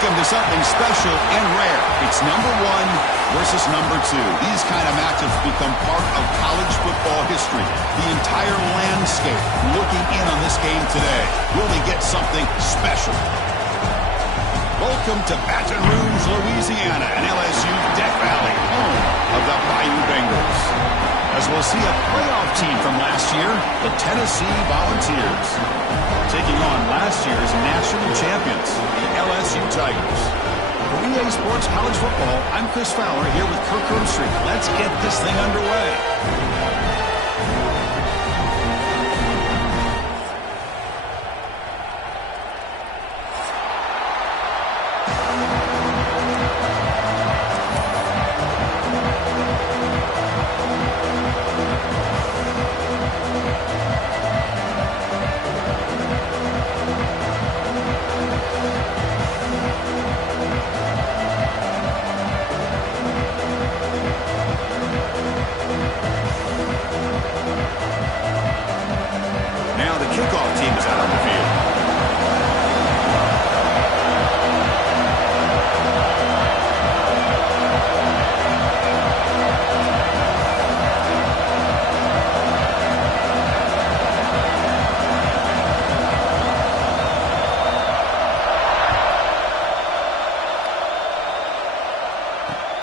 Welcome to something special and rare. It's number 1 versus number 2. These kind of matchups become part of college football history. The entire landscape looking in on this game today. Will they get something special? Welcome to Baton Rouge, Louisiana, and LSU Death Valley, home of the Bayou Bengals. As we'll see a playoff team from last year, the Tennessee Volunteers, taking on last year's national champions, the LSU Tigers. For EA Sports College Football, I'm Chris Fowler here with Kirk Herbstreit. Let's get this thing underway.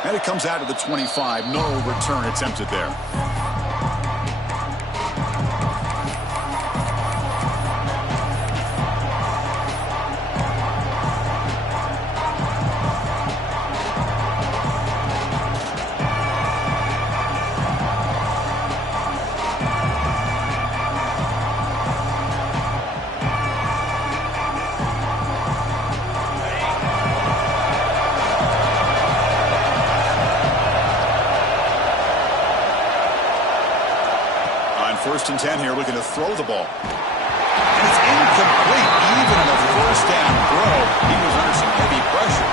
And it comes out of the 25. No return attempted there. First and 10 here, looking to throw the ball. And it's incomplete, even on the first down throw. He was under some heavy pressure.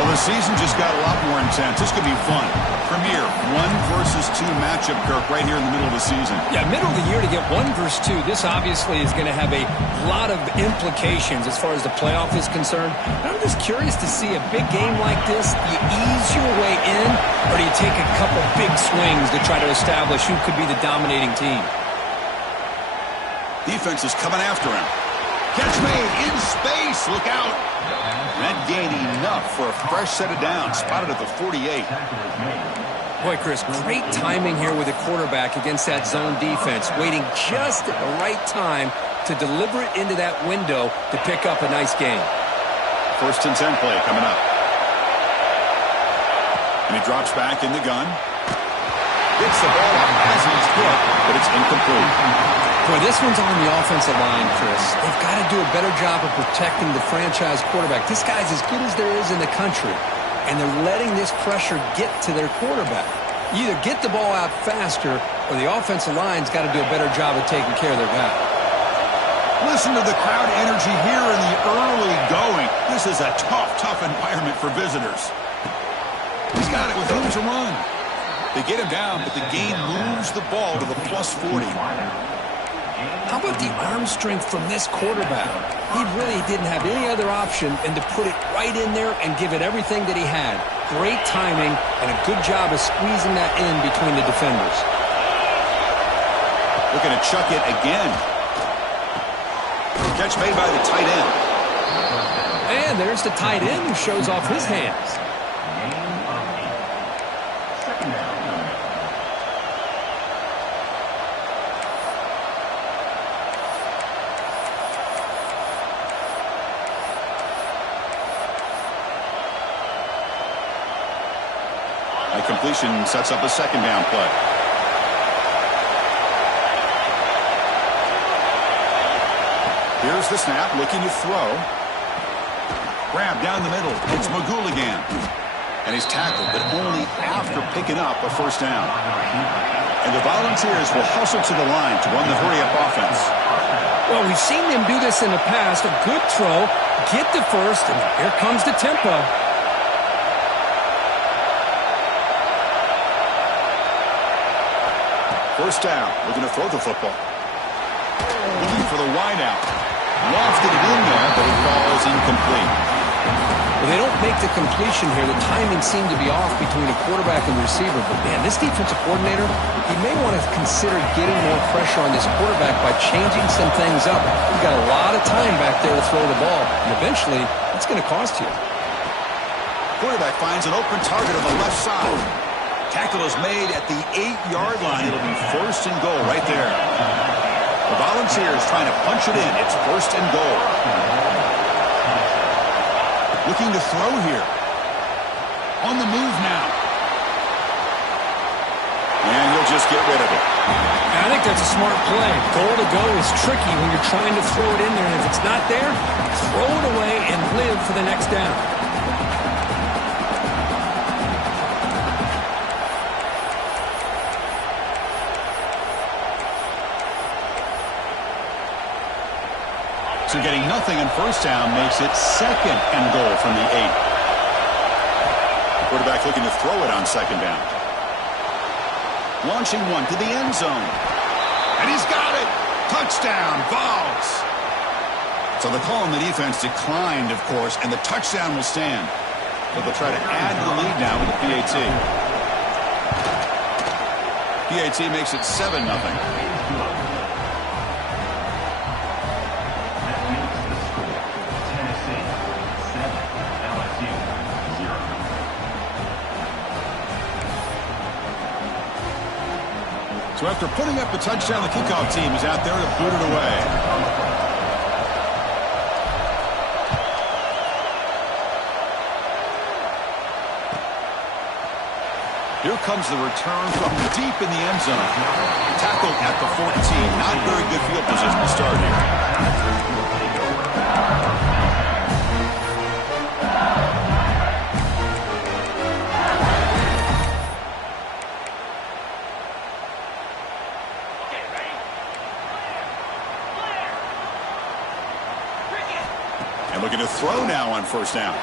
Well, the season just got a lot more intense. This could be fun. Premier 1 versus 2 matchup, Kirk, right here in the middle of the season. Yeah, middle of the year to get 1 versus 2. This obviously is going to have a lot of implications as far as the playoff is concerned. And I'm just curious to see a big game like this. Do you ease your way in, or do you take a couple big swings to try to establish who could be the dominating team? Defense is coming after him. Catch made in space. Look out. That gained enough for a fresh set of downs. Spotted at the 48. Boy, Chris, great timing here with the quarterback against that zone defense. Waiting just at the right time to deliver it into that window to pick up a nice gain. First and 10 play coming up. And he drops back in the gun. Gets the ball up as he's hit, but it's incomplete. Boy, this one's on the offensive line, Chris. They've got to do a better job of protecting the franchise quarterback. This guy's as good as there is in the country, and they're letting this pressure get to their quarterback. You either get the ball out faster, or the offensive line's got to do a better job of taking care of their guy. Listen to the crowd energy here in the early going. This is a tough environment for visitors. He's got it with room to run. They get him down, but the game moves the ball to the plus 40. How about the arm strength from this quarterback? He really didn't have any other option than to put it right in there and give it everything that he had. Great timing and a good job of squeezing that in between the defenders. Looking to chuck it again. Catch made by the tight end. And there's the tight end who shows off his hands. Completion sets up a second down play. Here's the snap, looking to throw. Grab down the middle. It's Magouligan. And he's tackled, but only after picking up a first down. And the Volunteers will hustle to the line to run the hurry-up offense. Well, we've seen them do this in the past. A good throw, get the first, and here comes the tempo. First down, looking to throw the football. Looking for the wideout. Lofted it in there, but it falls incomplete. Well, make the completion here. The timing seemed to be off between a quarterback and receiver. But, man, this defensive coordinator, he may want to consider getting more pressure on this quarterback by changing some things up. He's got a lot of time back there to throw the ball, and eventually it's going to cost you. Quarterback finds an open target on the left side. Tackle is made at the 8-yard line. It'll be first and goal right there. The Volunteers trying to punch it in. It's first and goal. Looking to throw here. On the move now. And he'll just get rid of it. I think that's a smart play. Goal to go is tricky when you're trying to throw it in there. And if it's not there, throw it away and live for the next down. So getting nothing on first down makes it second and goal from the 8. The quarterback looking to throw it on second down. Launching one to the end zone. And he's got it. Touchdown, Vols. So the call on the defense declined, of course, and the touchdown will stand. But they'll try to add to the lead now with the PAT. PAT makes it 7-0. So after putting up the touchdown, the kickoff team is out there to boot it away. Here comes the return from deep in the end zone. Tackled at the 14. Not very good field position to start here. Looking to throw now on first down.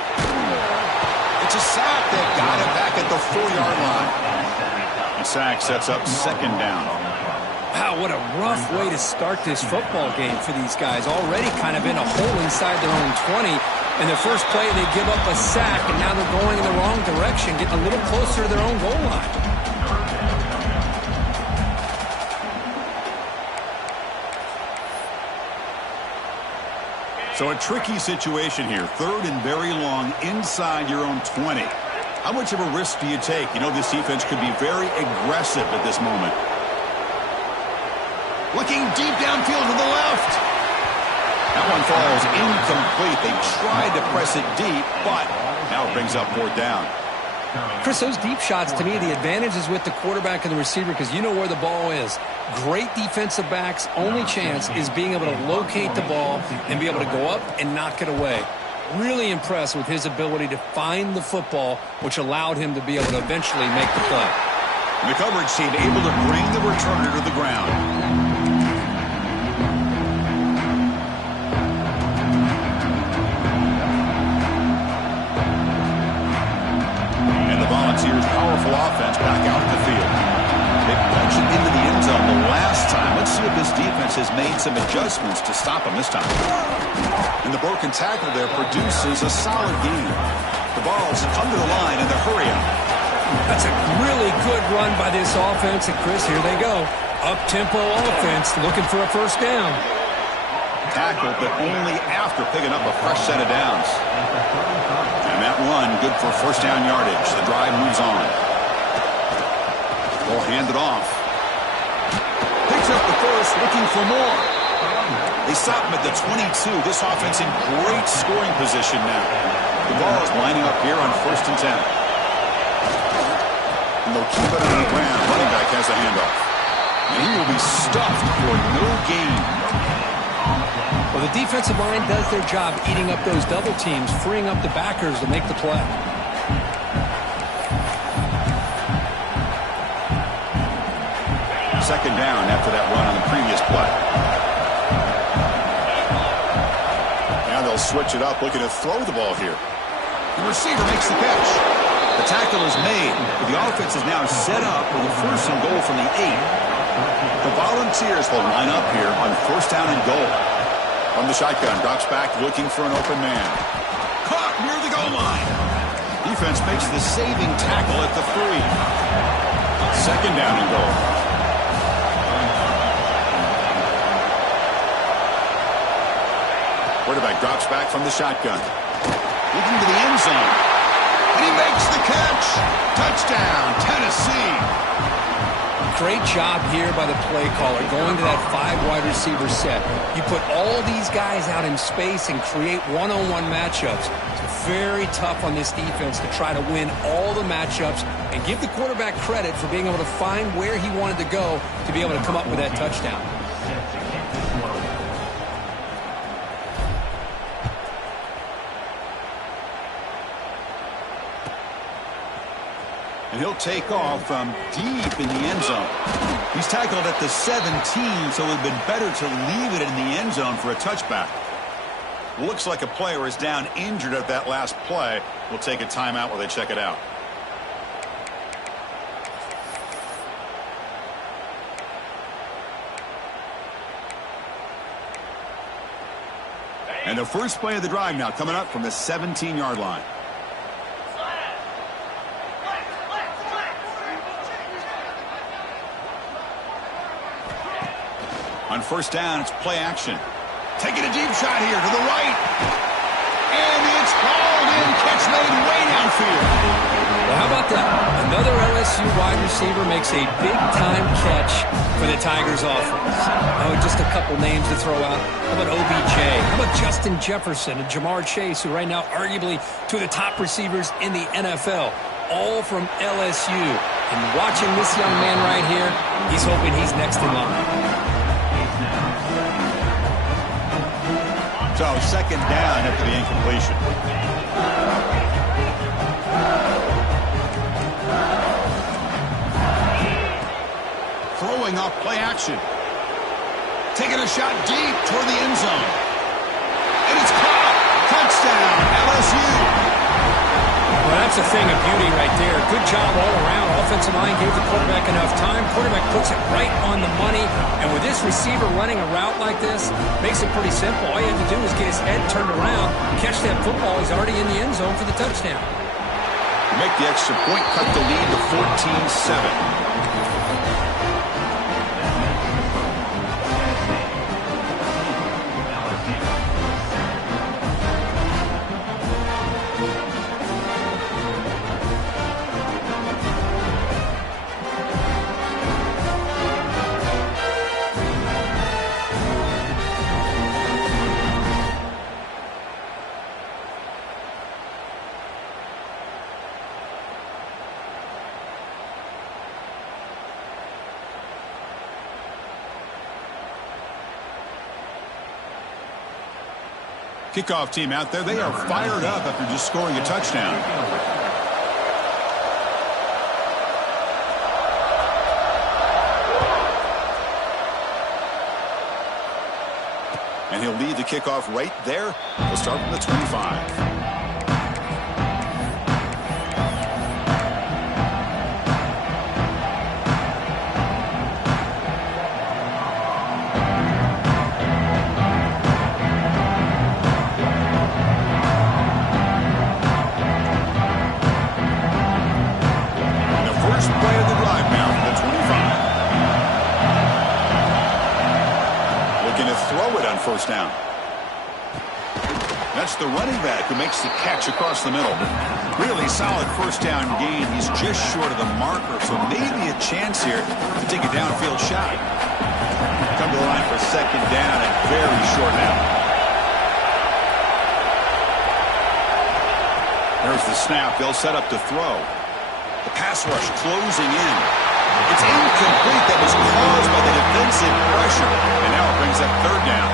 It's a sack. They've got it back at the 4-yard line. The sack sets up second down. Wow, what a rough way to start this football game for these guys. Already kind of in a hole inside their own 20. In their first play, they give up a sack, and now they're going in the wrong direction, getting a little closer to their own goal line. So a tricky situation here. Third and very long inside your own 20. How much of a risk do you take? You know this defense could be very aggressive at this moment. Looking deep downfield to the left. That one falls incomplete. They tried to press it deep, but now it brings up fourth down. Chris, those deep shots, to me, the advantage is with the quarterback and the receiver because you know where the ball is. Great defensive backs' only chance is being able to locate the ball and be able to go up and knock it away. Really impressed with his ability to find the football, which allowed him to be able to eventually make the play. And the coverage team able to bring the returner to the ground. Volunteers' powerful offense back out the field. They punched it into the end zone the last time. Let's see if this defense has made some adjustments to stop them this time. And the broken tackle there produces a solid gain. The Vols come to the line in the hurry up. That's a really good run by this offense. And Chris, here they go. Up-tempo offense looking for a first down. Tackled, but only after picking up a fresh set of downs. And that run, good for first down yardage. The drive moves on. They'll hand it off. Picks up the first, looking for more. They stop him at the 22. This offense in great scoring position now. The Vols lining up here on first and 10. And they'll keep it on the ground. Running back has the handoff. And he will be stuffed for no gain. Well, the defensive line does their job eating up those double teams, freeing up the backers to make the play. Second down after that run on the previous play. Now they'll switch it up, looking to throw the ball here. The receiver makes the catch. The tackle is made, but the offense is now set up with a first and goal from the 8. The Volunteers will line up here on first down and goal. From the shotgun, drops back, looking for an open man. Caught near the goal line. Defense makes the saving tackle at the 3. Second down and goal. Quarterback drops back from the shotgun. Looking to the end zone. And he makes the catch. Touchdown, Tennessee. Great job here by the play caller, going to that 5 wide receiver set. You put all these guys out in space and create one-on-one matchups. It's very tough on this defense to try to win all the matchups and give the quarterback credit for being able to find where he wanted to go to be able to come up with that touchdown. And he'll take off from deep in the end zone. He's tackled at the 17, so it would have been better to leave it in the end zone for a touchback. Looks like a player is down injured at that last play. We'll take a timeout while they check it out. And the first play of the drive now coming up from the 17-yard line. On first down, it's play action. Taking a deep shot here to the right. And it's called in. Catch made way downfield. Well, how about that? Another LSU wide receiver makes a big-time catch for the Tigers offense. Oh, just a couple names to throw out. How about OBJ? How about Justin Jefferson and Jamar Chase, who right now arguably two of the top receivers in the NFL, all from LSU. And watching this young man right here, he's hoping he's next in line. So second down after the incompletion. Throwing off play action. Taking a shot deep toward the end zone. And it's caught. Touchdown, LSU. Well, that's a thing of beauty right there. Good job all around. Offensive line gave the quarterback enough time. Quarterback puts it right on the money. And with this receiver running a route like this, makes it pretty simple. All you have to do is get his head turned around, catch that football. He's already in the end zone for the touchdown. Make the extra point, cut the lead to 14-7. Kickoff team out there, they are fired up after just scoring a touchdown. And he'll lead the kickoff right there. We'll start from the 25. First down. That's the running back who makes the catch across the middle. Really solid first down gain. He's just short of the marker, so maybe a chance here to take a downfield shot. Come to the line for second down and very short now. There's the snap. They'll set up to throw. The pass rush closing in. It's incomplete. That was caused by the defensive pressure. And now it brings up third down.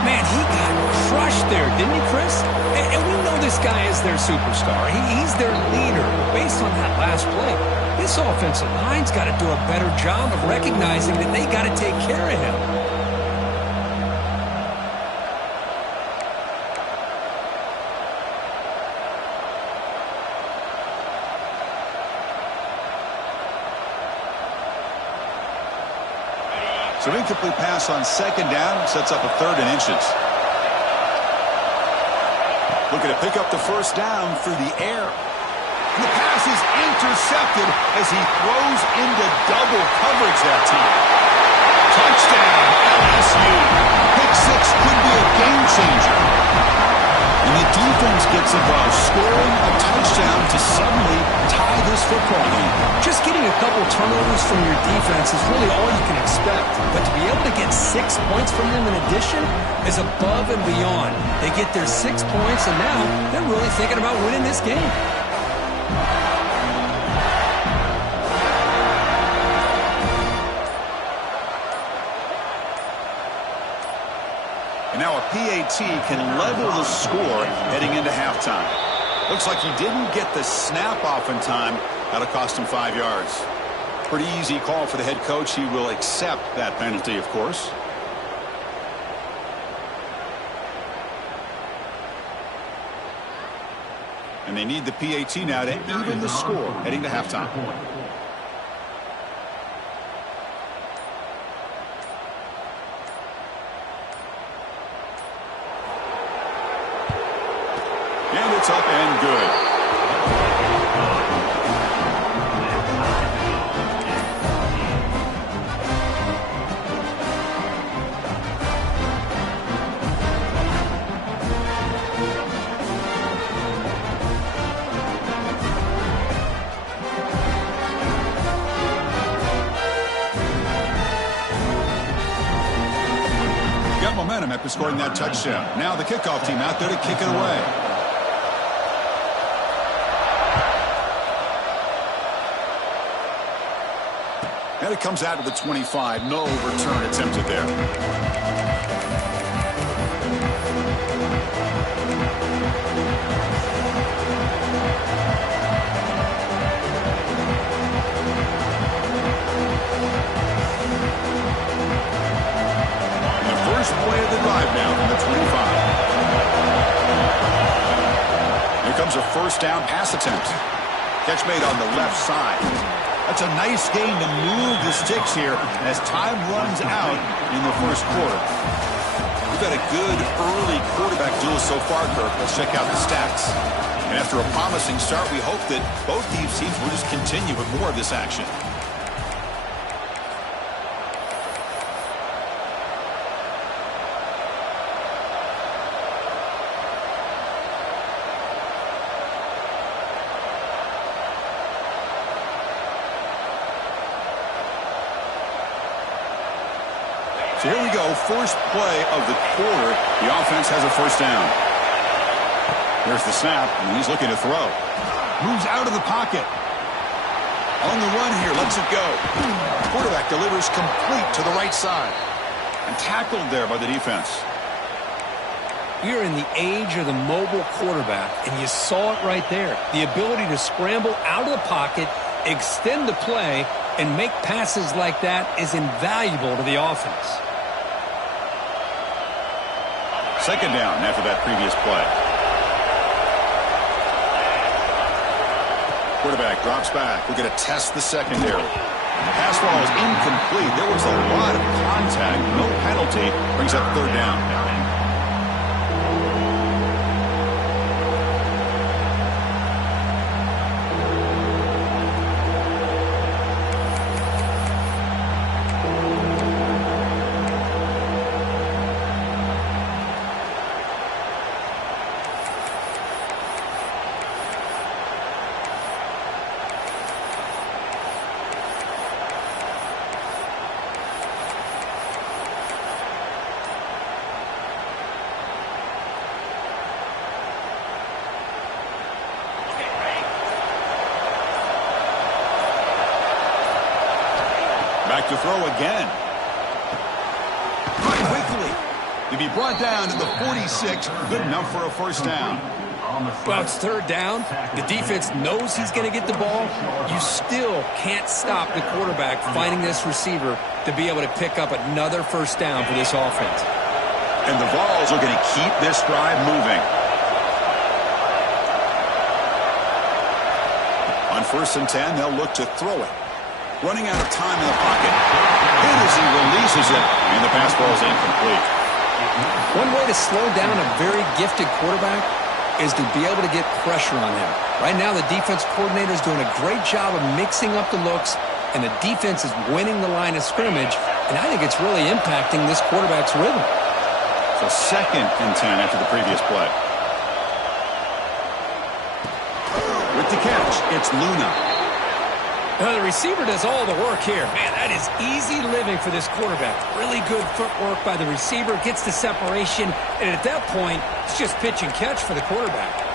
Man, he got crushed there, didn't he, Chris? And we know this guy is their superstar. He's their leader. Based on that last play, this offensive line's got to do a better job of recognizing that they got to take care of him. So incomplete pass on second down sets up a third and inches. Looking to pick up the first down through the air. The pass is intercepted as he throws into double coverage that time. Touchdown, LSU. Pick six could be a game changer. And the defense gets involved, scoring a touchdown to suddenly tie this football game. Just getting a couple turnovers from your defense is really all you can expect. But to be able to get 6 points from them in addition is above and beyond. They get their 6 points, and now they're really thinking about winning this game. And now a PAT can level the score heading into halftime. Looks like he didn't get the snap off in time. That'll cost him 5 yards. Pretty easy call for the head coach. He will accept that penalty, of course. And they need the PAT now to even the score heading to halftime. And it's up and good. Got momentum after scoring that touchdown. Now the kickoff team out there to kick it away. And it comes out to the 25. No return attempted there. And the first play of the drive now from the 25. Here comes a first down pass attempt. Catch made on the left side. That's a nice gain to move the sticks here as time runs out in the first quarter. We've had a good early quarterback duel so far, Kirk. Let's check out the stats. And after a promising start, we hope that both these teams will just continue with more of this action. So here we go, first play of the quarter. The offense has a first down. Here's the snap, and he's looking to throw. Moves out of the pocket. On the run here, lets it go. Quarterback delivers complete to the right side. And tackled there by the defense. We're in the age of the mobile quarterback, and you saw it right there. The ability to scramble out of the pocket, extend the play, and make passes like that is invaluable to the offense. Second down after that previous play. Quarterback drops back. We're going to test the secondary. Pass ball is incomplete. There was a lot of contact. No penalty. Brings up third down. Back to throw again. Quickly. To be brought down to the 46. Good enough for a first down. Well, it's third down. The defense knows he's going to get the ball. You still can't stop the quarterback finding this receiver to be able to pick up another first down for this offense. And the Vols are going to keep this drive moving. On 1st and 10, they'll look to throw it. Running out of time in the pocket. And as he releases it, and the pass ball is incomplete. One way to slow down a very gifted quarterback is to be able to get pressure on him. Right now, the defense coordinator is doing a great job of mixing up the looks, and the defense is winning the line of scrimmage, and I think it's really impacting this quarterback's rhythm. So 2nd and 10 after the previous play. With the catch, it's Luna. The receiver does all the work here. Man, that is easy living for this quarterback. Really good footwork by the receiver, gets the separation, and at that point, it's just pitch and catch for the quarterback.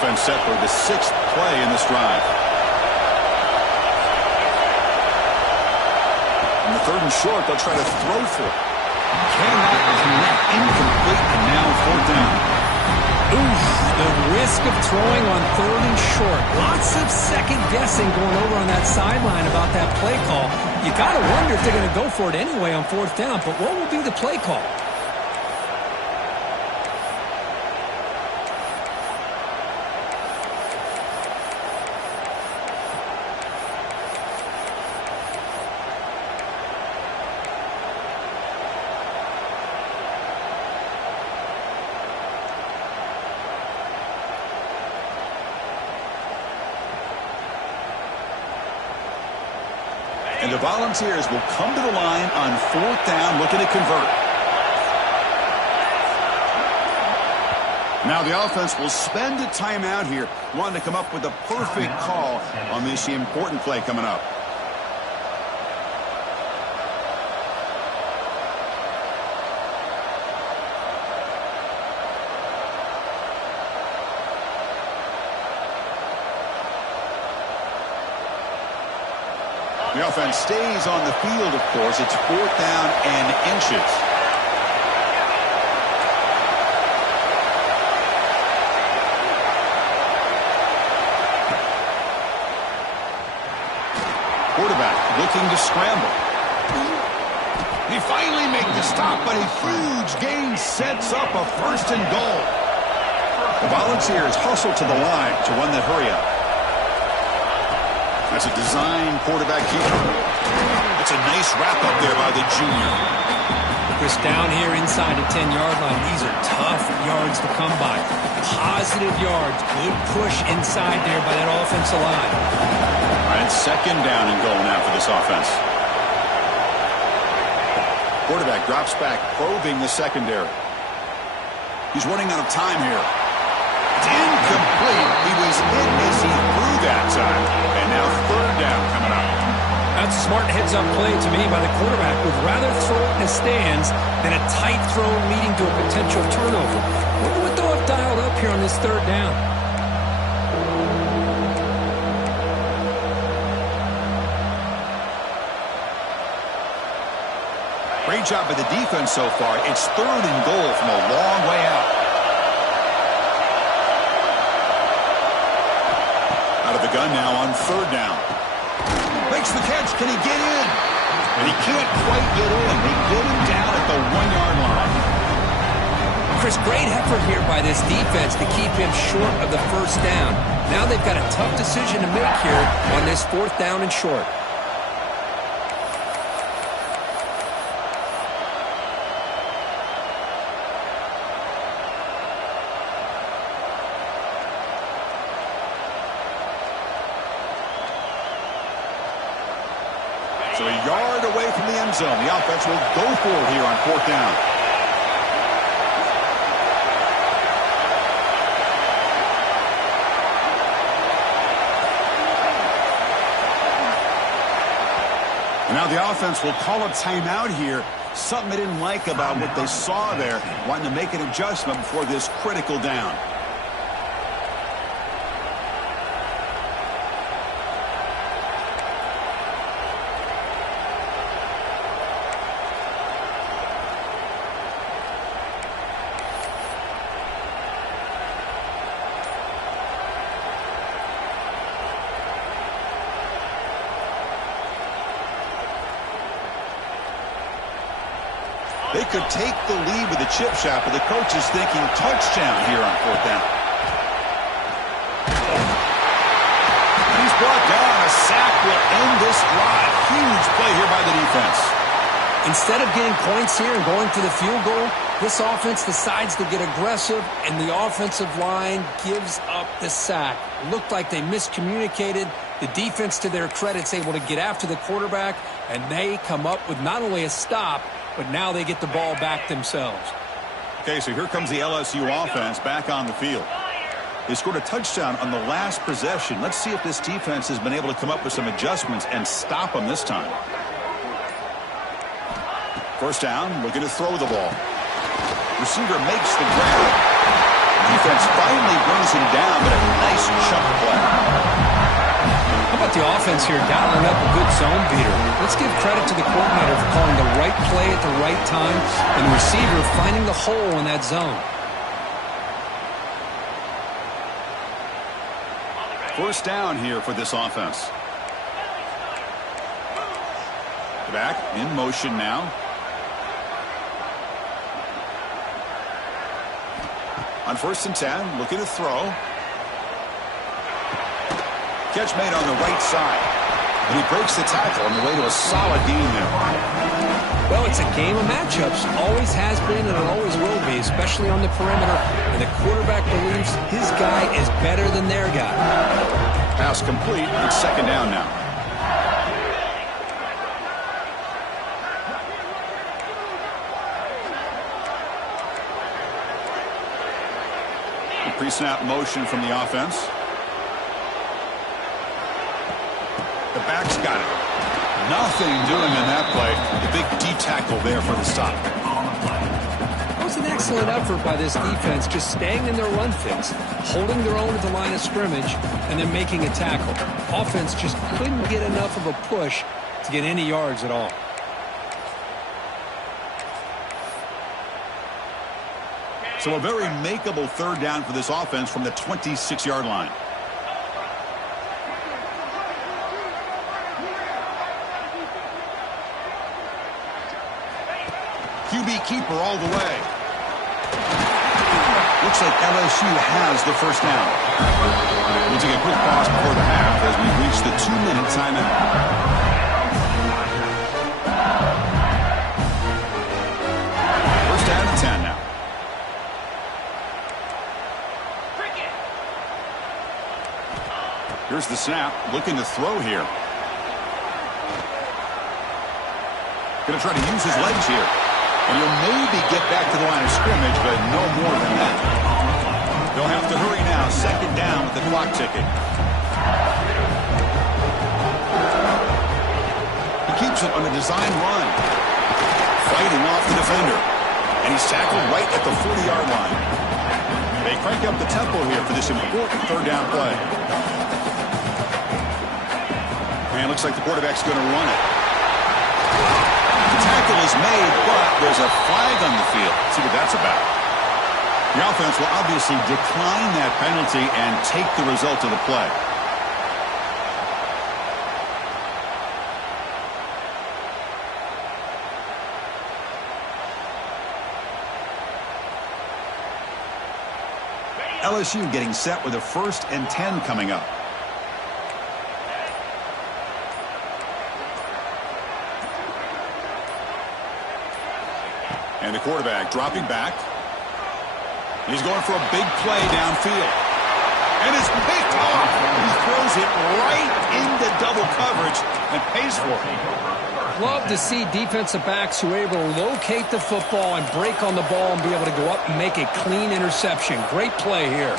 Offense set for the 6th play in this drive. On the 3rd and short, they'll try to throw for it. Cannot connect, incomplete, and now 4th down. Oof, the risk of throwing on 3rd and short. Lots of second guessing going over on that sideline about that play call. You got to wonder if they're going to go for it anyway on 4th down, but what will be the play call? And the Volunteers will come to the line on 4th down, looking to convert. Now the offense will spend a timeout here, wanting to come up with a perfect call on this important play coming up. The offense stays on the field, of course. It's 4th down and inches. Quarterback looking to scramble. He finally makes the stop, but a huge gain sets up a 1st and goal. The Volunteers hustle to the line to run the hurry up. That's a design quarterback keeper. That's a nice wrap up there by the junior. Chris, down here inside the 10-yard line, these are tough yards to come by. Positive yards, good push inside there by that offensive line. All right, 2nd down and goal now for this offense. Quarterback drops back, probing the secondary. He's running out of time here. It's incomplete. He was hit as he threw that time. And now 3rd down coming up. That's a smart heads-up play to me by the quarterback. Would rather throw it in the stands than a tight throw leading to a potential turnover. Wonder what they'll have dialed up here on this 3rd down. Great job by the defense so far. It's 3rd and goal from a long way out. Out of the gun now on 3rd down. Makes the catch. Can he get in? And he can't quite get in. They get him down at the 1-yard line. Chris, great effort here by this defense to keep him short of the 1st down. Now they've got a tough decision to make here on this 4th down and short. So a yard away from the end zone. The offense will go for it here on 4th down. And now the offense will call a timeout here. Something they didn't like about what they saw there. Wanting to make an adjustment before this critical down. They could take the lead with a chip shot, but the coach is thinking touchdown here on 4th down. He's brought down. A sack will end this drive. Huge play here by the defense. Instead of getting points here and going to the field goal, this offense decides to get aggressive, and the offensive line gives up the sack. Looked like they miscommunicated. The defense, to their credit, is able to get after the quarterback, and they come up with not only a stop, but now they get the ball back themselves. Okay, so here comes the LSU offense back on the field. They scored a touchdown on the last possession. Let's see if this defense has been able to come up with some adjustments and stop them this time. 1st down, looking to throw the ball. Receiver makes the grab. Defense finally brings him down, but a nice chunk play. How about the offense here dialing up a good zone beater? Let's give credit to the coordinator for calling the right play at the right time and the receiver finding the hole in that zone. 1st down here for this offense. Back in motion now. On 1st and 10, looking to throw. Catch made on the right side. And he breaks the tackle on the way to a solid gain there. Well, it's a game of matchups. Always has been and it always will be, especially on the perimeter. And the quarterback believes his guy is better than their guy. Pass complete. It's 2nd down now. Pre-snap motion from the offense. The back's got it. Nothing doing in that play. The big D tackle there for the stop. That was an excellent effort by this defense, just staying in their run fits, holding their own at the line of scrimmage, and then making a tackle. Offense just couldn't get enough of a push to get any yards at all. So a very makeable 3rd down for this offense from the 26-yard line. QB keeper all the way. Looks like LSU has the 1st down. We'll take a quick pause before the half as we reach the 2-minute timeout. 1st down and 10 now. Here's the snap, looking to throw here. Going to try to use his legs here. And he'll maybe get back to the line of scrimmage, but no more than that. They'll have to hurry now. 2nd down with the clock ticking. He keeps it on a design run. Fighting off the defender. And he's tackled right at the 40-yard line. They crank up the tempo here for this important 3rd down play. And looks like the quarterback's going to run it. The tackle is made, but there's a flag on the field. Let's see what that's about. The offense will obviously decline that penalty and take the result of the play. LSU getting set with a 1st and 10 coming up. And the quarterback dropping back. He's going for a big play downfield. And it's picked off. He throws it right into double coverage and pays for it. Love to see defensive backs who are able to locate the football and break on the ball and be able to go up and make a clean interception. Great play here.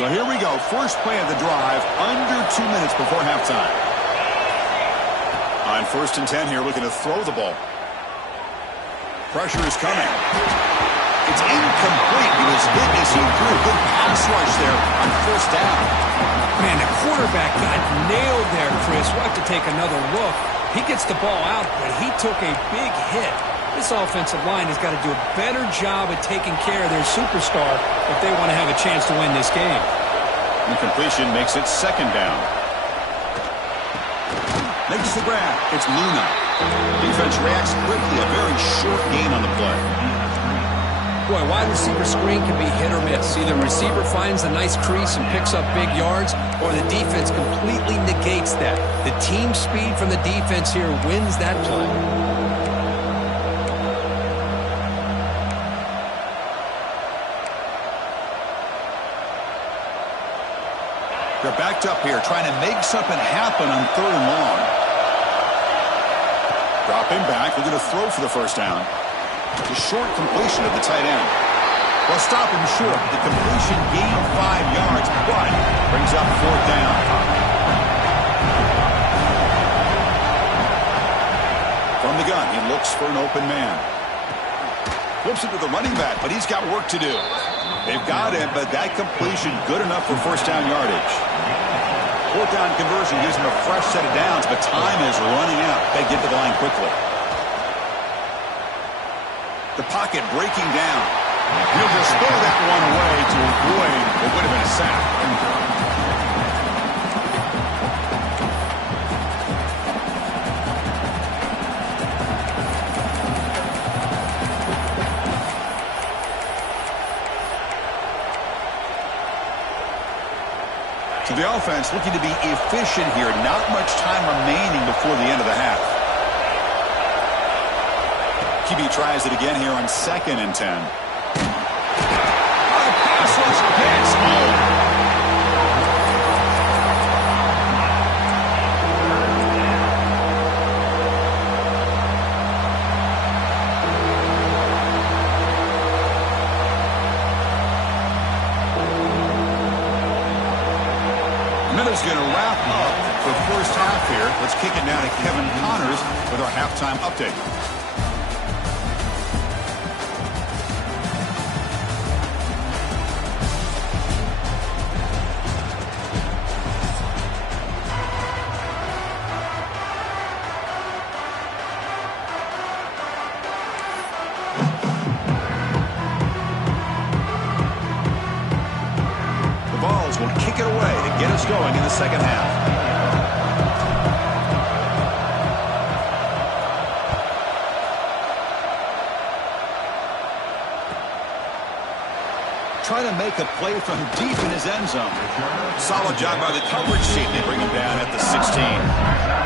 So here we go. First play of the drive, under 2 minutes before halftime. On 1st and 10 here, looking to throw the ball. Pressure is coming. It's incomplete. He was hit as he threw. Good pass rush there on 1st down. Man, the quarterback got nailed there, Chris. We'll have to take another look. He gets the ball out, but he took a big hit. This offensive line has got to do a better job at taking care of their superstar if they want to have a chance to win this game. The completion makes it second down. Makes the grab. It's Luna. Defense reacts quickly. A very short gain on the play. Boy, wide receiver screen can be hit or miss. Either receiver finds a nice crease and picks up big yards, or the defense completely negates that. The team speed from the defense here wins that play. They're backed up here, trying to make something happen on 3rd and long. Drop him back. They're going to throw for the first down. The short completion of the tight end. Well, stop him short. The completion gained 5 yards, but brings up 4th down. From the gun, he looks for an open man. Flips it to the running back, but he's got work to do. They've got him, but that completion good enough for first down yardage. 4th down conversion gives them a fresh set of downs, but time is running out. They get to the line quickly. The pocket breaking down. He'll just throw that one away to avoid what would have been a sack. So the offense looking to be efficient here. Not much time remaining before the end of the half. QB tries it again here on 2nd and 10. Pass rush hits. Miller's going to wrap up the first half here. Let's kick it now to Kevin Connors with our halftime update. Will kick it away to get us going in the second half. Trying to make a play from deep in his end zone. Solid job by the coverage team. They bring him down at the 16.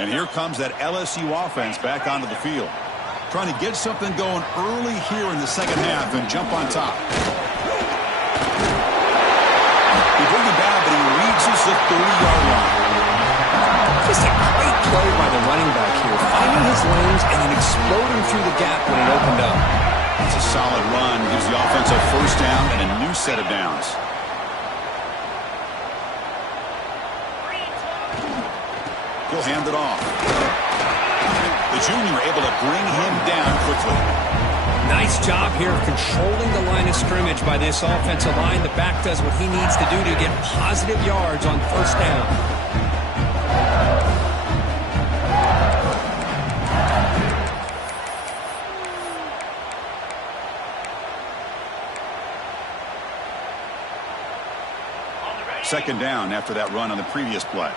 And here comes that LSU offense back onto the field. Trying to get something going early here in the second half and jump on top. He brings him down, but he reaches the 30-yard line. Just a great play by the running back here. Finding his lanes and then exploding through the gap when it opened up. It's a solid run. Gives the offense a first down and a new set of downs. He'll hand it off. The junior able to bring him down quickly. Nice job here of controlling the line of scrimmage by this offensive line. The back does what he needs to do to get positive yards on first down. Second down after that run on the previous play.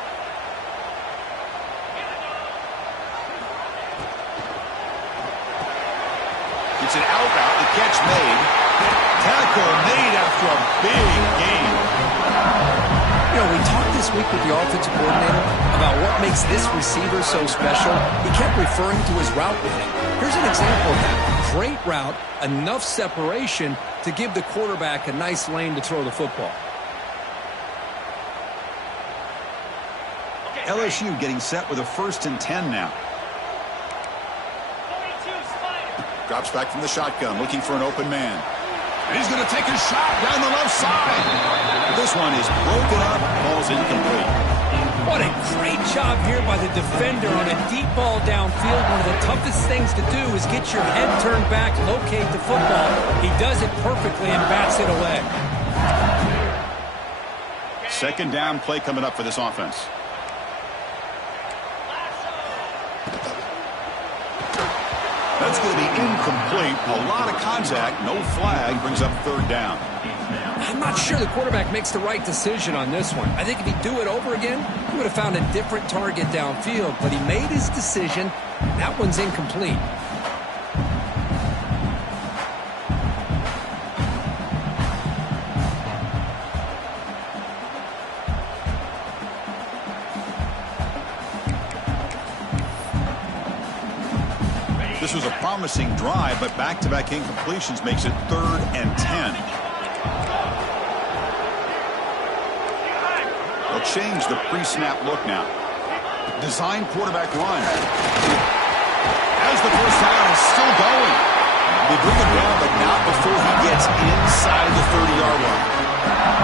It's an out route. The catch made. Tackle made after a big gain. You know, we talked this week with the offensive coordinator about what makes this receiver so special. He kept referring to his route running. Here's an example of that. Great route, enough separation to give the quarterback a nice lane to throw the football. LSU getting set with a 1st and 10 now. Drops back from the shotgun, looking for an open man. And he's going to take a shot down the left side. This one is broken up, ball's incomplete. What a great job here by the defender on a deep ball downfield. One of the toughest things to do is get your head turned back, locate the football. He does it perfectly and bats it away. Second down play coming up for this offense. That's going to be incomplete. A lot of contact. No flag. Brings up third down. I'm not sure the quarterback makes the right decision on this one. I think if he'd do it over again, he would have found a different target downfield. But he made his decision. That one's incomplete. This was a promising drive, but back-to-back incompletions makes it 3rd and 10. They'll change the pre-snap look now. Design quarterback run. As the first down is still going. They bring him down, but not before he gets inside the 30-yard line.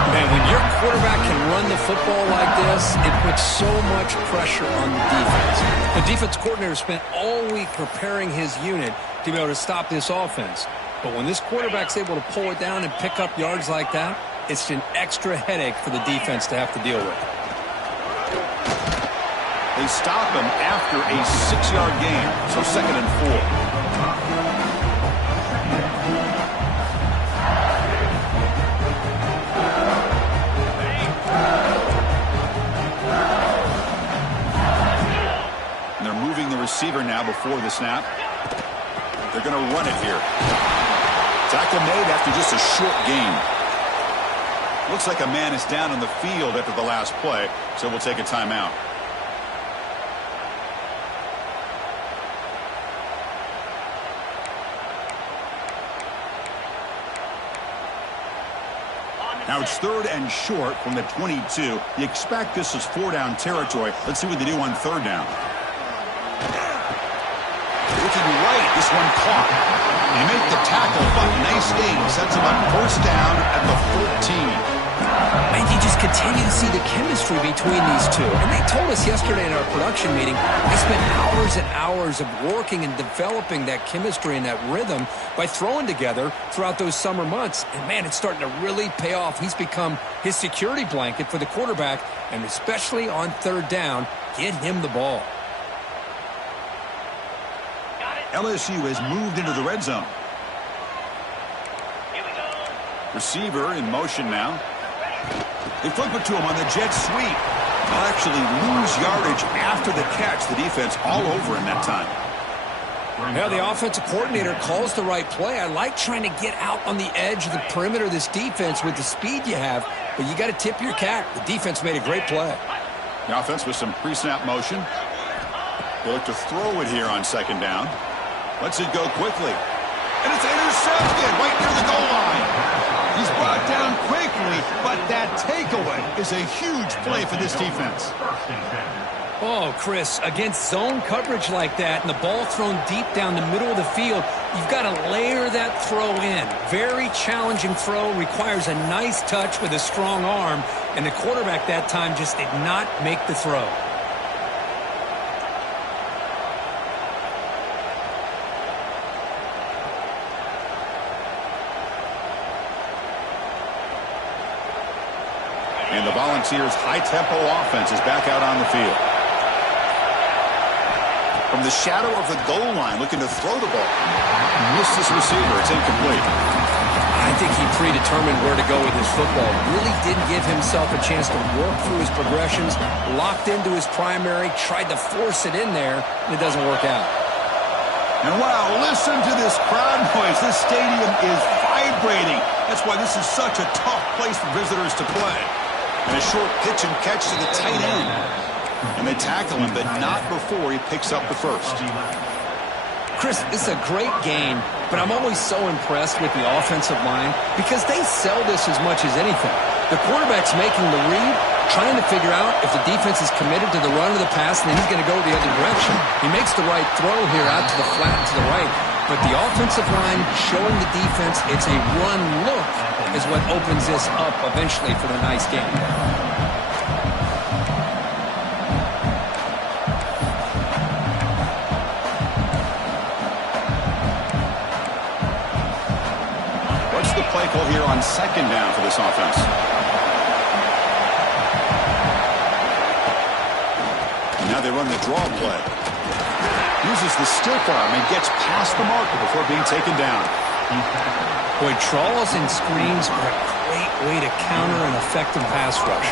Man, when your quarterback can run the football like this, it puts so much pressure on the defense. The defense coordinator spent all week preparing his unit to be able to stop this offense. But when this quarterback's able to pull it down and pick up yards like that, it's an extra headache for the defense to have to deal with. They stop him after a 6-yard gain, so 2nd and 4. Receiver now before the snap. They're going to run it here. Tackle made after just a short gain. Looks like a man is down on the field after the last play, so we'll take a timeout. Now it's 3rd and short from the 22. You expect this is 4-down territory. Let's see what they do on 3rd down. Looking right, this one caught. They make the tackle, but nice gain. Sets him up 1st down at the 14. Man, you just continue to see the chemistry between these two. And they told us yesterday in our production meeting, they spent hours and hours of working and developing that chemistry and that rhythm by throwing together throughout those summer months. And man, it's starting to really pay off. He's become his security blanket for the quarterback, and especially on 3rd down, get him the ball. LSU has moved into the red zone. Receiver in motion now. They flip it to him on the jet sweep. They'll actually lose yardage after the catch. The defense all over him that time. Yeah, the offensive coordinator calls the right play. I like trying to get out on the edge of the perimeter of this defense with the speed you have, but you got to tip your cap. The defense made a great play. The offense with some pre-snap motion. They look to throw it here on 2nd down. Lets it go quickly. And it's intercepted right near the goal line. He's brought down quickly, but that takeaway is a huge play for this defense. Oh, Chris, against zone coverage like that and the ball thrown deep down the middle of the field, you've got to layer that throw in. Very challenging throw, requires a nice touch with a strong arm, and the quarterback that time just did not make the throw. And the Volunteers' high-tempo offense is back out on the field. From the shadow of the goal line, looking to throw the ball. Missed this receiver. It's incomplete. I think he predetermined where to go with his football. Really didn't give himself a chance to work through his progressions. Locked into his primary, tried to force it in there, and it doesn't work out. And wow, listen to this crowd noise. This stadium is vibrating. That's why this is such a tough place for visitors to play. And a short pitch and catch to the tight end. And they tackle him, but not before he picks up the first. Chris, this is a great game, but I'm always so impressed with the offensive line because they sell this as much as anything. The quarterback's making the read, trying to figure out if the defense is committed to the run or the pass, and then he's going to go the other direction. He makes the right throw here out to the flat and to the right, but the offensive line showing the defense it's a run look is what opens this up eventually for the nice game. here on second down for this offense. Now they run the draw play. Uses the stiff arm and gets past the marker before being taken down. Boy, draws and screens are a great way to counter an effective pass rush.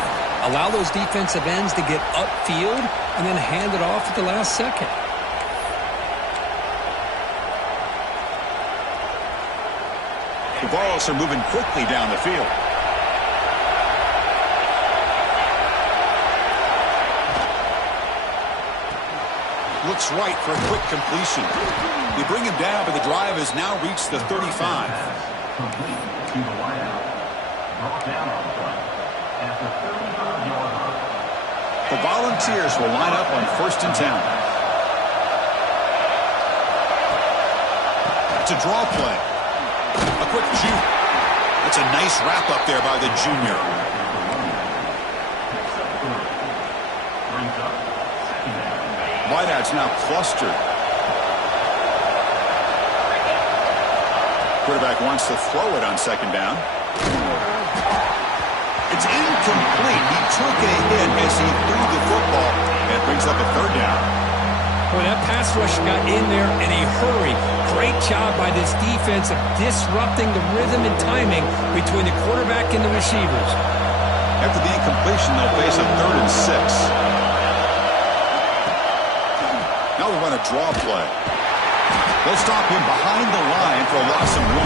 Allow those defensive ends to get upfield and then hand it off at the last second. The Vols are moving quickly down the field. Looks right for a quick completion. They bring him down, but the drive has now reached the 35. Complete to the wideout. Brought down on the play at the 35-yard line. The Volunteers will line up on 1st and 10. It's a draw play. A quick juke. That's a nice wrap up there by the junior. Wideout's now clustered. Quarterback wants to throw it on 2nd down. It's incomplete. He took a hit as he threw the football, and it brings up a 3rd down. Boy, that pass rush got in there in a hurry. Great job by this defense of disrupting the rhythm and timing between the quarterback and the receivers. After the incompletion, they'll face a 3rd and 6. Now we run a draw play. They'll stop him behind the line for a loss of 1.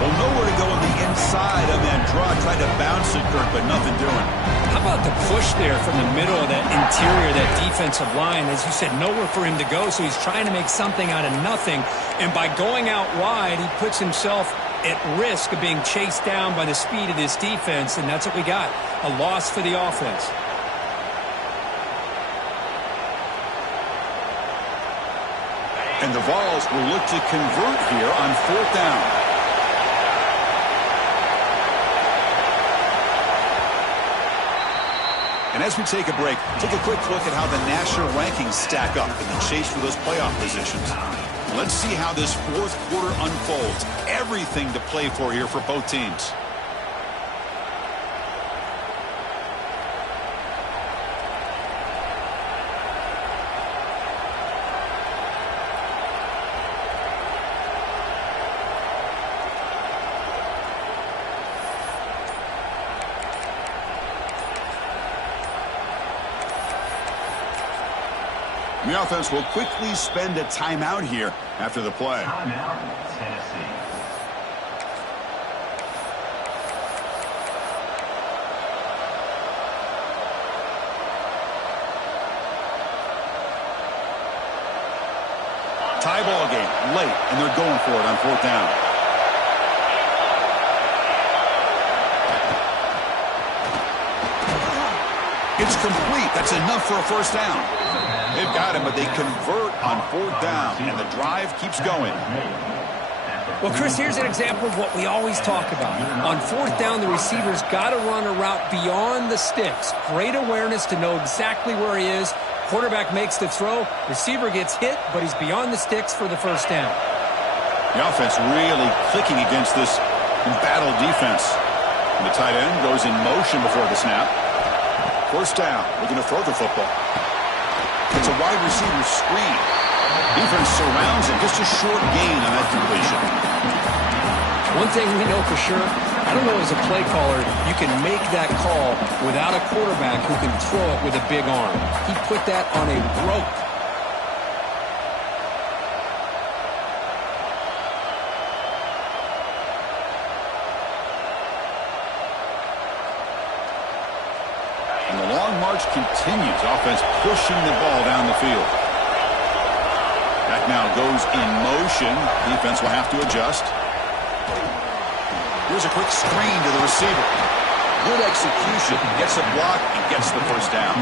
Well, nowhere to go on the inside of that draw. Tried to bounce it, Kirk, but nothing doing. How about the push there from the middle of that interior, that defensive line? As you said, nowhere for him to go, so he's trying to make something out of nothing. And by going out wide, he puts himself at risk of being chased down by the speed of this defense, and that's what we got, a loss for the offense. And the Vols will look to convert here on 4th down. And as we take a break, take a quick look at how the national rankings stack up in the chase for those playoff positions. Let's see how this 4th quarter unfolds. Everything to play for here for both teams. The offense will quickly spend a timeout here after the play. Timeout, Tennessee. Tie ball game late, and they're going for it on 4th down. It's complete. That's enough for a 1st down. They've got him, but they convert on 4th down, and the drive keeps going. Well, Chris, here's an example of what we always talk about. On 4th down, the receiver's got to run a route beyond the sticks. Great awareness to know exactly where he is. Quarterback makes the throw. Receiver gets hit, but he's beyond the sticks for the 1st down. The offense really clicking against this embattled defense. And the tight end goes in motion before the snap. 1st down, looking to throw the football. It's a wide receiver screen. Defense surrounds him. Just a short gain on that completion. One thing we know for sure, I don't know as a play caller, you can make that call without a quarterback who can throw it with a big arm. He put that on a rope. And the long march continues. Offense pushing the ball down the field. That now goes in motion. Defense will have to adjust. Here's a quick screen to the receiver. Good execution. Gets a block and gets the 1st down.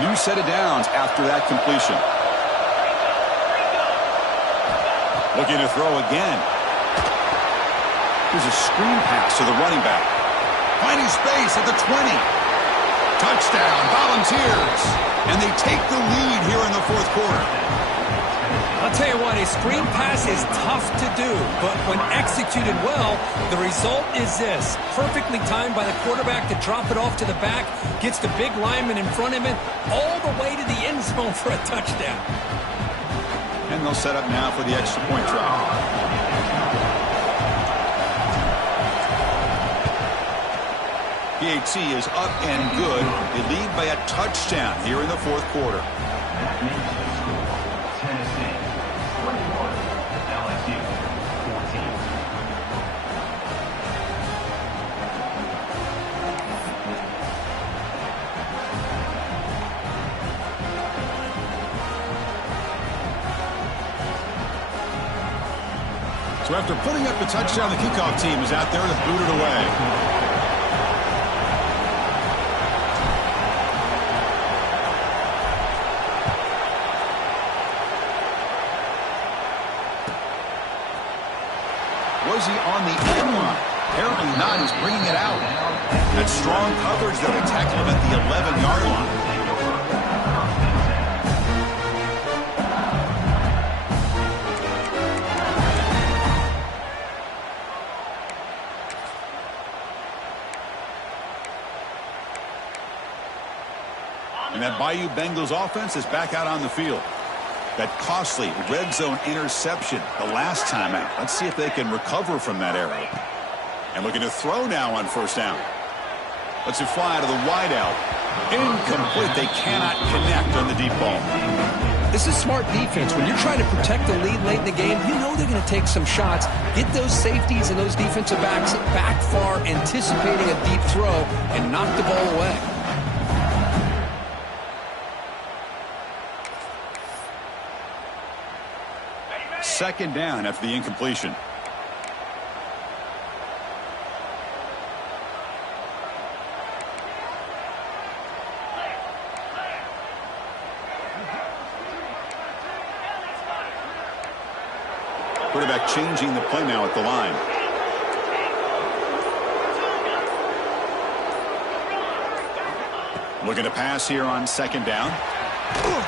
New set of downs after that completion. Looking to throw again. Here's a screen pass to the running back. Finding space at the 20. Touchdown, Volunteers. And they take the lead here in the fourth quarter. I'll tell you what, a screen pass is tough to do, but when executed well, the result is this. Perfectly timed by the quarterback to drop it off to the back, gets the big lineman in front of him, all the way to the end zone for a touchdown. And they'll set up now for the extra point try. PAT is up and good. They lead by a touchdown here in the fourth quarter. That makes the score Tennessee 21, LSU 14. So after putting up the touchdown, the kickoff team is out there to boot it away. Was he on the end line? Apparently not. He's bringing it out. That strong coverage that they tackle him at the 11-yard line. And that Bayou Bengals offense is back out on the field. That costly red zone interception the last time out. Let's see if they can recover from that error. And looking to throw now on first down. Lets it fly to the wideout. Incomplete. They cannot connect on the deep ball. This is smart defense. When you're trying to protect the lead late in the game, you know they're going to take some shots. Get those safeties and those defensive backs back far, anticipating a deep throw, and knock the ball away. Second down after the incompletion. Quarterback changing the play now at the line. Looking to pass here on second down.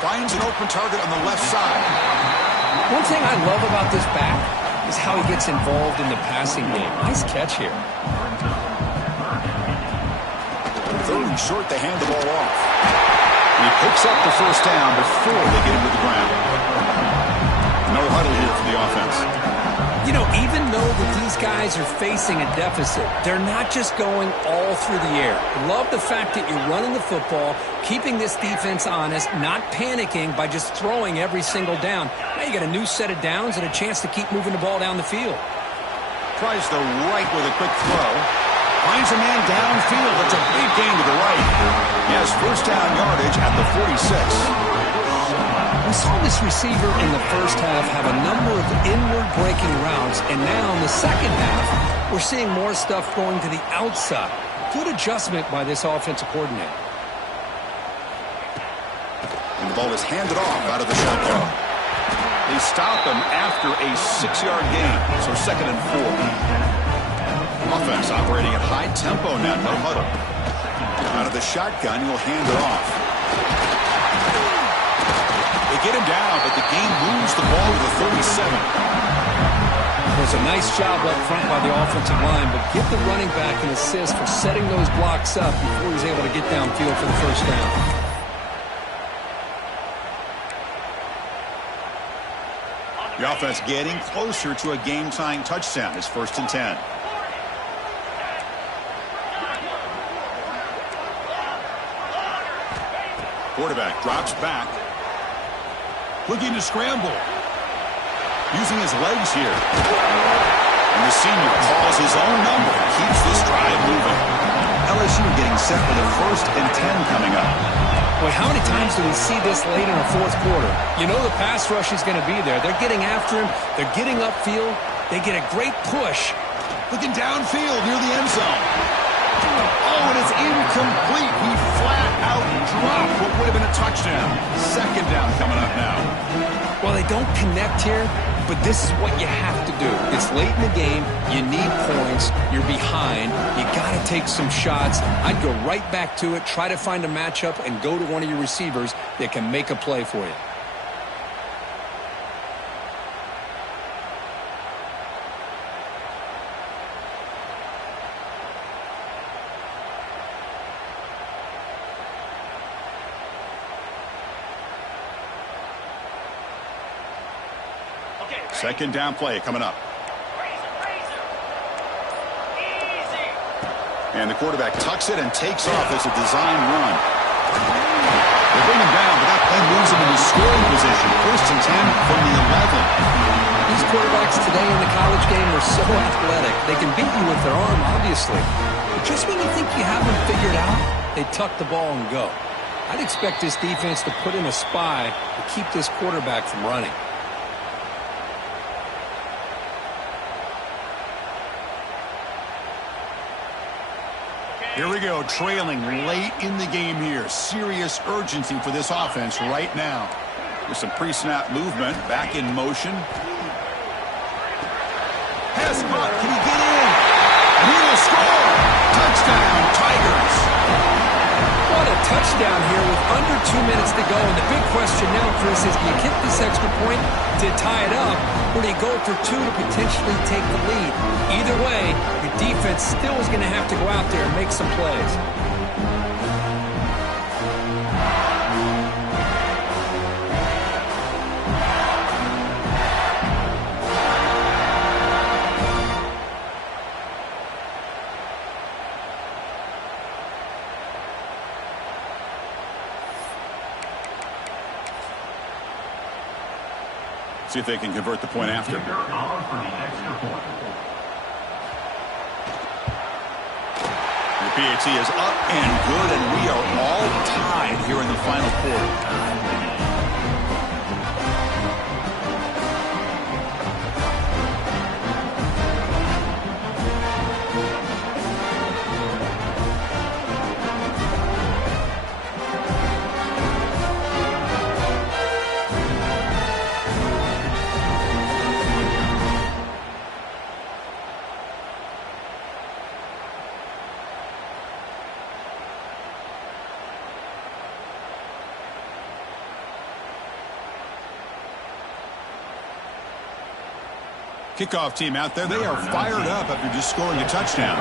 Finds an open target on the left side. One thing I love about this back is how he gets involved in the passing game. Nice catch here. Third and short, they hand the ball off. And he picks up the first down before they get him to the ground. No huddle here for the offense. You know, even though that these guys are facing a deficit, they're not just going all through the air. Love the fact that you're running the football, keeping this defense honest, not panicking by just throwing every single down. Now you got a new set of downs and a chance to keep moving the ball down the field. Tries the right with a quick throw. Finds a man downfield. That's a big gain to the right. He has first down yardage at the 46. We saw this receiver in the first half have a number of inward breaking routes, and now in the second half, we're seeing more stuff going to the outside. Good adjustment by this offensive coordinator. And the ball is handed off out of the shotgun. They stop him after a 6-yard gain, so second and 4. Offense operating at high tempo now, no huddle. Out of the shotgun, he'll hand it off. They get him down, but the game moves the ball to the 37. It was a nice job up front by the offensive line, but give the running back an assist for setting those blocks up before he's able to get downfield for the first down. The offense getting closer to a game-tying touchdown. It's first and 10. Quarterback drops back. Looking to scramble. Using his legs here. And the senior calls his own number and keeps this drive moving. LSU getting set for the first and 10 coming up. Boy, how many times do we see this late in a fourth quarter? You know the pass rush is going to be there. They're getting after him. They're getting upfield. They get a great push. Looking downfield near the end zone. Oh, and it's incomplete. He flat out dropped what would have been a touchdown. Second down coming up now. Well, they don't connect here, but this is what you have to do. It's late in the game. You need points. You're behind. You got to take some shots. I'd go right back to it, try to find a matchup, and go to one of your receivers that can make a play for you. Second down play coming up. And the quarterback tucks it and takes off as a design run. They bring him down, but that play moves him into scoring position. First and 10 from the 11. These quarterbacks today in the college game are so athletic. They can beat you with their arm, obviously. But just when you think you have them figured out, they tuck the ball and go. I'd expect this defense to put in a spy to keep this quarterback from running. Here we go, trailing late in the game here. Serious urgency for this offense right now. With some pre-snap movement, back in motion. Pass caught, can he get in? And he will score! Touchdown, Tigers! What a touchdown here with under 2 minutes to go. And the big question now, Chris, is do you kick this extra point to tie it up, or do you go for two to potentially take the lead? Either way, your defense still is going to have to go out there and make some plays. See if they can convert the point after. Kicker on for the extra point. The PAT is up and good, and we are all tied here in the final quarter. Kickoff team out there, they are fired up after just scoring a touchdown.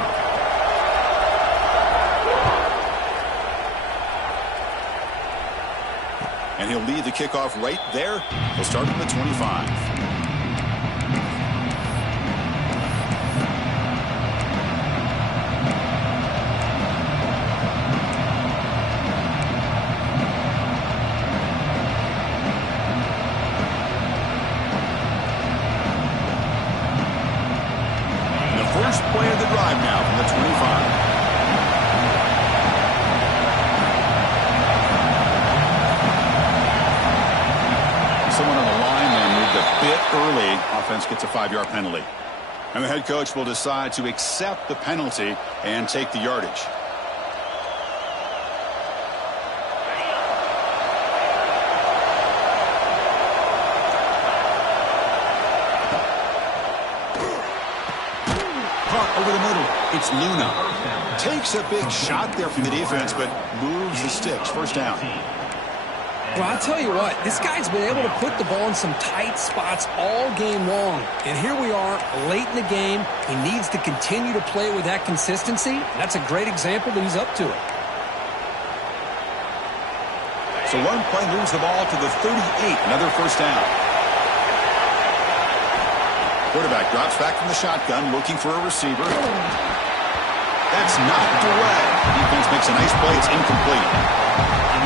And he'll lead the kickoff right there. He'll start from the 25. First play of the drive now from the 25. Someone on the line there moved a bit early. Offense gets a 5-yard penalty. And the head coach will decide to accept the penalty and take the yardage. Over the middle, it's Luna. Takes a big shot there from the defense, but moves the sticks. First down. Well, I'll tell you what, this guy's been able to put the ball in some tight spots all game long. And here we are, late in the game. He needs to continue to play with that consistency. That's a great example that he's up to it. So one play moves the ball to the 38. Another first down. Quarterback drops back from the shotgun, looking for a receiver. That's knocked away. Defense makes a nice play. It's incomplete.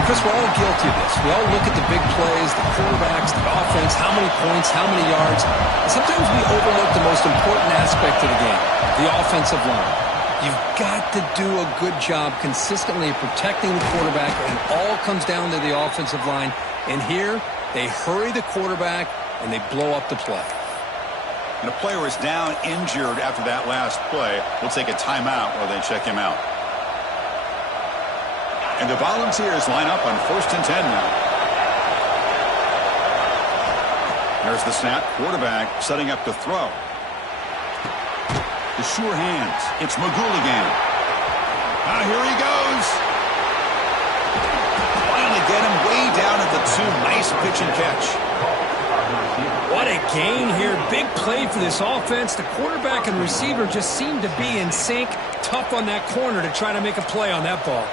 Chris, we're all guilty of this. We all look at the big plays, the quarterbacks, the offense, how many points, how many yards. And sometimes we overlook the most important aspect of the game, the offensive line. You've got to do a good job consistently protecting the quarterback, and it all comes down to the offensive line. And here, they hurry the quarterback, and they blow up the play. And a player is down injured after that last play. We'll take a timeout while they check him out. And the Volunteers line up on 1st and 10 now. There's the snap. Quarterback setting up to throw. The sure hands. It's McGool again. Here he goes. Finally get him way down at the 2. Nice pitch and catch. What a gain here. Big play for this offense. The quarterback and receiver just seem to be in sync. Tough on that corner to try to make a play on that ball.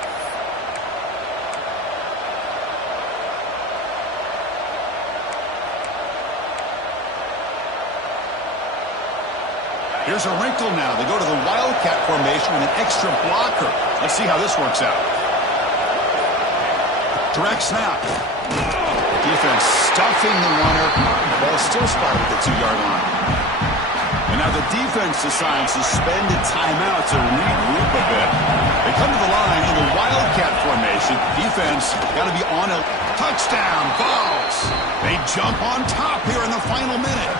Here's a wrinkle now. They go to the Wildcat formation with an extra blocker. Let's see how this works out. Direct snap. Defense stuffing the runner. Ball still spotted at the 2-yard line. And now the defense decides to spend a timeout to regroup a bit. They come to the line in the Wildcat formation. Defense got to be on a touchdown. Balls. They jump on top here in the final minute.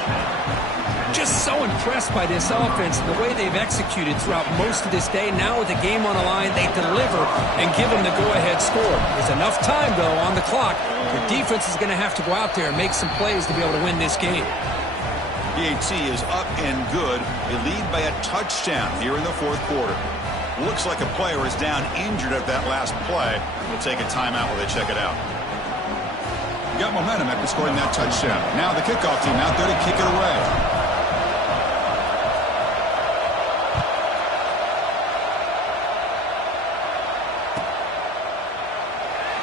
Just so impressed by this offense and the way they've executed throughout most of this day. Now with the game on the line, they deliver and give them the go-ahead score. There's enough time, though, on the clock. The defense is going to have to go out there and make some plays to be able to win this game. BAT is up and good. They lead by a touchdown here in the 4th quarter. Looks like a player is down injured at that last play. We'll take a timeout while they check it out. Got momentum after scoring that touchdown. Now the kickoff team out there to kick it away.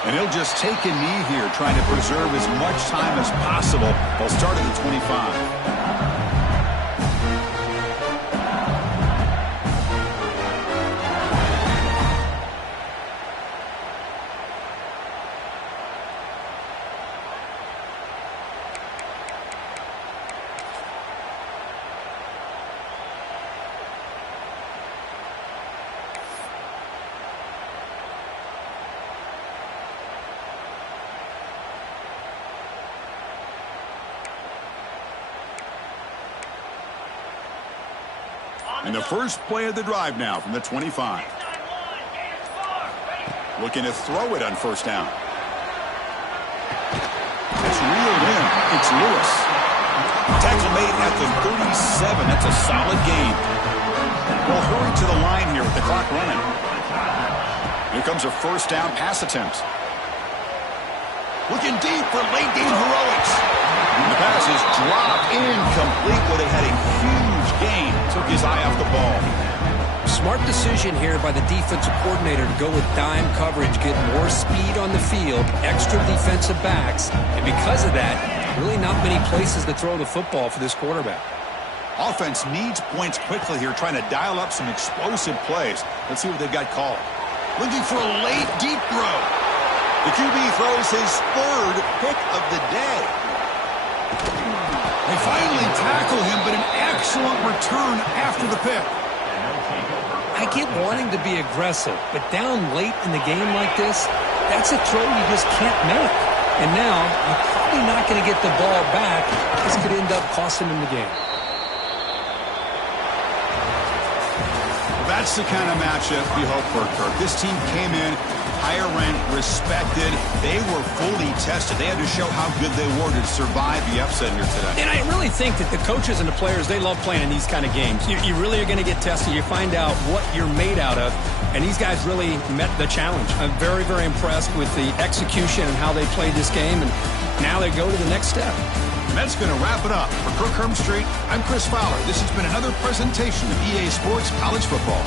And he'll just take a knee here, trying to preserve as much time as possible. They'll start at the 25. And the first play of the drive now from the 25. Looking to throw it on 1st down. It's reeled in. It's Lewis. Tackle made at the 37. That's a solid gain. Well, hurry to the line here with the clock running. Here comes a 1st down pass attempt. Looking deep for late game heroics. And the pass is dropped incomplete, but they had a huge gain. Took his eye off the ball. Smart decision here by the defensive coordinator to go with dime coverage, get more speed on the field, extra defensive backs, and because of that, really not many places to throw the football for this quarterback. Offense needs points quickly here, trying to dial up some explosive plays. Let's see what they've got called. Looking for a late deep throw. The QB throws his 3rd pick of the day. They finally tackle him, but an excellent return after the pick. I get wanting to be aggressive, but down late in the game like this, that's a throw you just can't make. And now, you're probably not going to get the ball back. This could end up costing him the game. That's the kind of matchup we hope for, Kirk. This team came in higher ranked, respected. They were fully tested. They had to show how good they were to survive the upset here today. And I really think that the coaches and the players, they love playing in these kind of games. You really are going to get tested. You find out what you're made out of. And these guys really met the challenge. I'm very, very impressed with the execution and how they played this game. And now they go to the next step. And that's going to wrap it up. For Kirk Hermstreet, I'm Chris Fowler. This has been another presentation of EA Sports College Football.